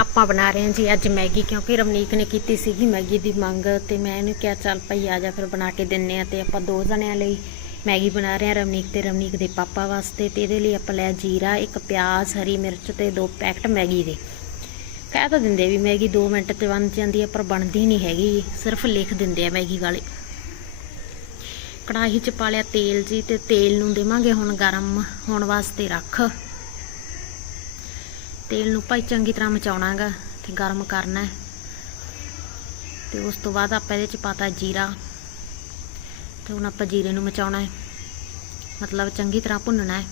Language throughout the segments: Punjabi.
ਆਪਾਂ ਬਣਾ ਰਹੇ ਹਾਂ ਜੀ ਅੱਜ ਮੈਗੀ, ਕਿਉਂਕਿ ਰਮਨੀਕ ਨੇ ਕੀਤੀ ਸੀਗੀ ਮੈਗੀ ਦੀ ਮੰਗ ਤੇ ਮੈਂ ਇਹਨੂੰ ਕਿਹਾ, ਚੱਲ ਭਾਈ ਆ ਜਾ ਫਿਰ ਬਣਾ ਕੇ ਦਿੰਨੇ ਆ ਤੇ ਆਪਾਂ ਦੋ ਜਣਿਆਂ ਲਈ ਮੈਗੀ ਬਣਾ ਰਹੇ ਹਾਂ, ਰਮਨੀਕ ਤੇ ਰਮਨੀਕ ਦੇ ਪਾਪਾ ਵਾਸਤੇ ਤੇ ਇਹਦੇ ਲਈ ਆਪਾਂ ਲਿਆ ਜੀਰਾ, ਇੱਕ ਪਿਆਜ਼, ਹਰੀ ਮਿਰਚ ਤੇ ਦੋ ਪੈਕਟ ਮੈਗੀ ਦੇ। ਕਹਿ ਤਾਂ ਦਿੰਦੇ ਵੀ ਮੈਗੀ 2 ਮਿੰਟ ਤੇ ਬਣ ਜਾਂਦੀ ਹੈ, ਪਰ ਬਣਦੀ ਨਹੀਂ ਹੈਗੀ, ਸਿਰਫ ਲਿਖ ਦਿੰਦੇ ਆ ਮੈਗੀ ਵਾਲੇ। ਕੜਾਹੀ 'ਚ ਪਾ ਲਿਆ ਤੇਲ ਜੀ ਤੇ ਤੇਲ ਨੂੰ ਦੇਵਾਂਗੇ ਹੁਣ ਗਰਮ ਹੋਣ ਵਾਸਤੇ ਰੱਖ। ਤੇਲ ਨੂੰ ਭਾਈ ਚੰਗੀ ਤਰ੍ਹਾਂ ਮਚਾਉਣਾਗਾ ਤੇ ਗਰਮ ਕਰਨਾ ਹੈ। ਤੇ ਉਸ ਤੋਂ ਬਾਅਦ ਆਪਾਂ ਇਹਦੇ 'ਚ ਪਾਤਾ ਜੀਰਾ। ਤੇ ਹੁਣ ਆਪਾਂ ਜੀਰੇ ਨੂੰ ਮਚਾਉਣਾ ਹੈ। ਮਤਲਬ ਚੰਗੀ ਤਰ੍ਹਾਂ ਭੁੰਨਣਾ ਹੈ।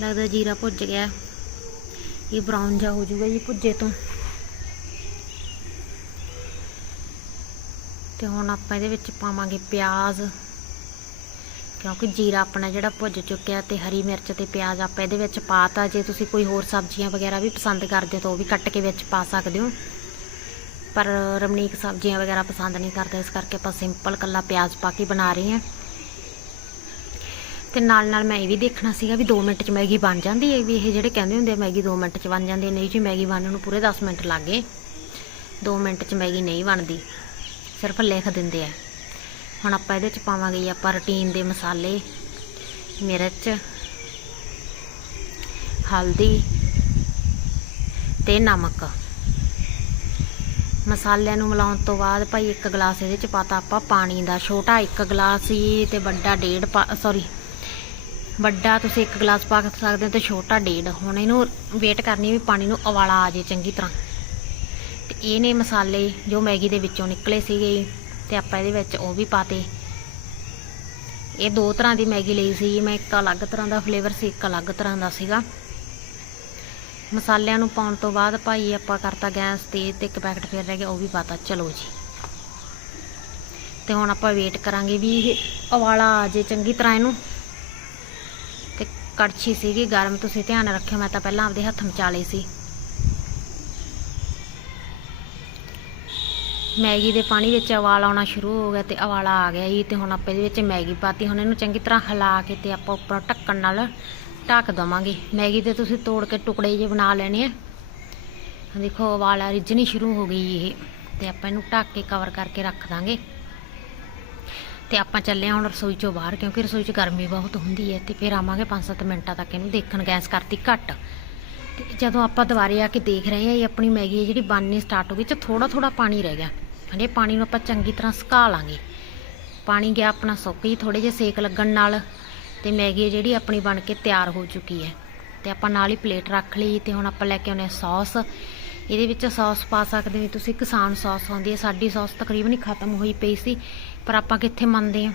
ਲੱਗਦਾ ਜੀਰਾ ਭੁੱਜ ਗਿਆ ਇਹ ਬਰਾਊਨ ਜਿਹਾ ਹੋ ਜਾਊਗਾ ਜੀ ਭੁੱਜੇ ਤੋਂ। ਤੇ ਹੁਣ ਆਪਾਂ ਇਹਦੇ ਵਿੱਚ ਪਾਵਾਂਗੇ ਪਿਆਜ਼। ਕਿਉਂਕਿ ਜੀਰਾ ਆਪਣਾ ਜਿਹੜਾ ਭੁੱਜ ਚੁੱਕਿਆ ਤੇ ਹਰੀ ਮਿਰਚ ਤੇ ਪਿਆਜ਼ ਆਪਾਂ ਇਹਦੇ ਵਿੱਚ ਪਾਤਾ। ਜੇ ਤੁਸੀਂ ਕੋਈ ਹੋਰ ਸਬਜ਼ੀਆਂ ਵਗੈਰਾ ਵੀ ਪਸੰਦ ਕਰਦੇ ਹੋ ਤਾਂ ਉਹ ਵੀ ਕੱਟ ਕੇ ਵਿੱਚ ਪਾ ਸਕਦੇ ਹੋ। ਪਰ ਰਮਣੀਕ ਸਬਜ਼ੀਆਂ ਵਗੈਰਾ ਪਸੰਦ ਨਹੀਂ ਕਰਦਾ, ਇਸ ਕਰਕੇ ਆਪਾਂ ਸਿੰਪਲ ਕੱਲਾ ਪਿਆਜ਼ ਪਾ ਕੇ ਬਣਾ ਰਹੇ ਹਾਂ। ਤੇ ਨਾਲ ਨਾਲ ਮੈਂ ਇਹ ਵੀ ਦੇਖਣਾ ਸੀਗਾ ਵੀ 2 ਮਿੰਟ 'ਚ ਮੈਗੀ ਬਣ ਜਾਂਦੀ ਹੈ। ਵੀ ਇਹ ਜਿਹੜੇ ਕਹਿੰਦੇ ਹੁੰਦੇ ਆ ਮੈਗੀ 2 ਮਿੰਟ 'ਚ ਬਣ ਜਾਂਦੀ ਨਹੀਂ ਜੀ ਮੈਗੀ ਬਣਨ ਨੂੰ ਪੂਰੇ 10 ਮਿੰਟ ਲੱਗ ਗਏ। 2 ਮਿੰਟ 'ਚ ਮੈਗੀ ਨਹੀਂ ਬਣਦੀ, ਸਿਰਫ ਲਿਖ ਦਿੰਦੇ ਆ। ਹੁਣ ਆਪਾਂ ਇਹਦੇ 'ਚ ਪਾਵਾਂਗੇ ਜੀ ਆਪਾਂ ਰੂਟੀਨ ਦੇ ਮਸਾਲੇ, ਮਿਰਚ, ਹਲਦੀ ਤੇ ਨਮਕ। ਮਸਾਲਿਆਂ ਨੂੰ ਮਿਲਾਉਣ ਤੋਂ ਬਾਅਦ ਭਾਈ ਇੱਕ ਗਲਾਸ ਇਹਦੇ 'ਚ ਪਾਤਾ ਆਪਾਂ ਪਾਣੀ ਦਾ, ਛੋਟਾ ਇੱਕ ਗਲਾਸ ਹੀ ਤੇ ਵੱਡਾ ਡੇਢ ਸੌਰੀ ਵੱਡਾ ਤੁਸੀਂ ਇੱਕ ਗਲਾਸ ਪਾ ਸਕਦੇ ਹੋ ਤੇ ਛੋਟਾ ਡੇਢ। ਹੁਣ ਇਹਨੂੰ ਵੇਟ ਕਰਨੀ ਵੀ ਪਾਣੀ ਨੂੰ ਉਬਾਲਾ ਆ ਜੇ ਚੰਗੀ ਤਰ੍ਹਾਂ। ਤੇ ਇਹ ਨੇ ਮਸਾਲੇ ਜੋ ਮੈਗੀ ਦੇ ਵਿੱਚੋਂ ਨਿਕਲੇ ਸੀਗੇ ਤੇ ਆਪਾਂ ਇਹਦੇ ਵਿੱਚ ਉਹ ਵੀ ਪਾਤੇ ਇਹ ਦੋ ਤਰ੍ਹਾਂ ਦੀ ਮੈਗੀ ਲਈ ਸੀ। ਮੈਂ ਇੱਕ ਅਲੱਗ ਤਰ੍ਹਾਂ ਦਾ ਫਲੇਵਰ ਸੀ, ਇੱਕ ਅਲੱਗ ਤਰ੍ਹਾਂ ਦਾ ਸੀਗਾ। ਮਸਾਲਿਆਂ ਨੂੰ ਪਾਉਣ ਤੋਂ ਬਾਅਦ ਭਾਈ ਆਪਾਂ ਕਰਤਾ ਗੈਸ ਤੇ ਤੇ ਇੱਕ ਪੈਕਟ ਫਿਰ ਰਹਿ ਗਿਆ, ਉਹ ਵੀ ਪਾਤਾ। ਚਲੋ ਜੀ। ਤੇ ਹੁਣ ਆਪਾਂ ਵੇਟ ਕਰਾਂਗੇ ਵੀ ਇਹ ਉਬਾਲਾ ਆ ਜੇ ਚੰਗੀ ਤਰ੍ਹਾਂ ਇਹਨੂੰ। ਤੇ ਕੜਛੀ ਸੀਗੀ ਗਰਮ, ਤੁਸੀਂ ਧਿਆਨ ਰੱਖਿਓ, ਮੈਂ ਤਾਂ ਪਹਿਲਾਂ ਆਪਦੇ ਹੱਥ ਮਚਾ ਲਈ ਸੀ। ਮੈਗੀ ਦੇ ਪਾਣੀ ਵਿੱਚ ਉਬਾਲ ਆਉਣਾ ਸ਼ੁਰੂ ਹੋ ਗਿਆ ਤੇ ਉਬਾਲਾ ਆ ਗਿਆ ਜੀ ਤੇ ਹੁਣ ਆਪਾਂ ਇਹਦੇ ਵਿੱਚ ਮੈਗੀ ਪਾਤੀ। ਹੁਣ ਇਹਨੂੰ ਚੰਗੀ ਤਰ੍ਹਾਂ ਹਿਲਾ ਕੇ ਤੇ ਆਪਾਂ ਉੱਪਰ ਢੱਕਣ ਨਾਲ ਢੱਕ ਦਵਾਂਗੇ। ਮੈਗੀ ਦੇ ਤੁਸੀਂ ਤੋੜ ਕੇ ਟੁਕੜੇ ਜਿਹੇ ਬਣਾ ਲੈਣੇ ਆ। ਦੇਖੋ, ਉਬਾਲਾ ਰਿੱਝਣੀ ਸ਼ੁਰੂ ਹੋ ਗਈ ਇਹ। ਤੇ ਆਪਾਂ ਇਹਨੂੰ ਢੱਕ ਕੇ ਕਵਰ ਕਰਕੇ ਰੱਖ ਦਾਂਗੇ। ਤੇ ਆਪਾਂ ਚੱਲੇ ਹਾਂ ਹੁਣ ਰਸੋਈ ਚੋਂ ਬਾਹਰ, ਕਿਉਂਕਿ ਰਸੋਈ 'ਚ ਗਰਮੀ ਬਹੁਤ ਹੁੰਦੀ ਹੈ ਤੇ ਫਿਰ ਆਵਾਂਗੇ 5-7 ਮਿੰਟਾਂ ਤੱਕ ਇਹਨੂੰ ਦੇਖਣ ਗੈਸ ਕਰਤੀ ਘੱਟ। ਤੇ ਜਦੋਂ ਆਪਾਂ ਦੁਬਾਰੇ ਆ ਕੇ ਦੇਖ ਰਹੇ ਹਾਂ, ਇਹ ਆਪਣੀ ਮੈਗੀ ਜਿਹੜੀ ਬਣਨੀ ਸਟਾਰਟ ਹੋ ਗਈ, ਚ ਥੋੜਾ ਥੋੜਾ ਪਾਣੀ ਰਹਿ ਗਿਆ। ਹਲੇ ਪਾਣੀ ਨੂੰ ਆਪਾਂ ਚੰਗੀ ਤਰ੍ਹਾਂ ਸੁਕਾ ਲਾਂਗੇ। ਪਾਣੀ ਗਿਆ ਆਪਣਾ ਸੁੱਕ ਹੀ ਥੋੜੇ ਜਿਹੇ ਸੇਕ ਲੱਗਣ ਨਾਲ ਤੇ ਮੈਗੀ ਜਿਹੜੀ ਆਪਣੀ ਬਣ ਕੇ ਤਿਆਰ ਹੋ ਚੁੱਕੀ ਹੈ। ਤੇ ਆਪਾਂ ਨਾਲ ਹੀ ਪਲੇਟ ਰੱਖ ਲਈ ਤੇ ਹੁਣ ਆਪਾਂ ਲੈ ਕੇ ਆਉਨੇ ਸੌਸ। ਇਹਦੇ ਵਿੱਚ ਸੌਸ ਪਾ ਸਕਦੇ ਹੋ ਤੁਸੀਂ, ਕਿਸਾਨ ਸੌਸ ਆਉਂਦੀ ਹੈ। ਸਾਡੀ ਸੌਸ ਤਕਰੀਬਨ ਹੀ ਖਤਮ ਹੋਈ ਪਈ ਸੀ, ਪਰ ਆਪਾਂ ਕਿੱਥੇ ਮੰਨਦੇ ਹਾਂ?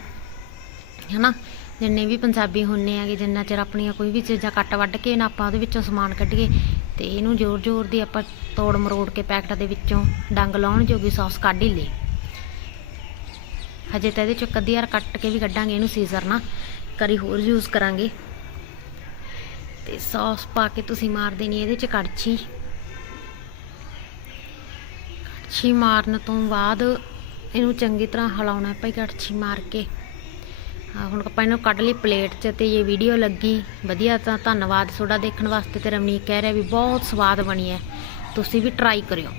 ਹਨਾ? ਜਿੰਨੇ ਵੀ ਪੰਜਾਬੀ ਹੁੰਨੇ ਆਗੇ ਜਿੰਨਾ ਚਿਰ ਆਪਣੀਆਂ ਕੋਈ ਵੀ ਚੀਜ਼ਾਂ ਕੱਟ ਵੱਢ ਕੇ ਨਾ ਆਪਾਂ ਉਹਦੇ ਵਿੱਚੋਂ ਸਮਾਨ ਕੱਢੀਏ ਤੇ ਇਹਨੂੰ ਜ਼ੋਰ ਜ਼ੋਰ ਦੀ ਆਪਾਂ ਤੋੜ ਮਰੋੜ ਕੇ ਪੈਕਟ ਦੇ ਵਿੱਚੋਂ ਡੰਗ ਲਾਉਣ ਜੋਗੀ ਸੌਸ ਕੱਢ ਹੀ ਲਈ। ਹਜੇ ਤਾਂ ਇਹਦੇ ਚੋਂ ਕੱਦੀ ਯਾਰ ਕੱਟ ਕੇ ਵੀ ਕੱਢਾਂਗੇ, ਇਹਨੂੰ ਸੀਜ਼ਰ ਨਾ ਕਰੀ ਹੋਰ ਯੂਜ਼ ਕਰਾਂਗੇ। ਤੇ ਸੌਸ ਪਾ ਕੇ ਤੁਸੀਂ ਮਾਰ ਦੇਣੀ ਇਹਦੇ ਚ ਕੜਛੀ। ਕੜਛੀ ਮਾਰਨ ਤੋਂ ਬਾਅਦ ਇਹਨੂੰ ਚੰਗੀ ਤਰ੍ਹਾਂ ਹਿਲਾਉਣਾ ਭਾਈ ਕੜਛੀ ਮਾਰ ਕੇ। ਹਾਂ, ਹੁਣ ਆਪਾਂ ਇਹਨੂੰ ਕੱਢ ਲਈ ਪਲੇਟ 'ਚ ਤੇ ਇਹ ਵੀਡੀਓ ਲੱਗੀ। ਵਧੀਆ ਤਾਂ ਧੰਨਵਾਦ ਤੁਹਾਡਾ ਦੇਖਣ ਵਾਸਤੇ ਤੇ ਰਮਨੀਕ ਕਹਿ ਰਿਹਾ ਵੀ ਬਹੁਤ ਸਵਾਦ ਬਣੀ ਹੈ। ਤੁਸੀਂ ਵੀ ਟਰਾਈ ਕਰਿਓ।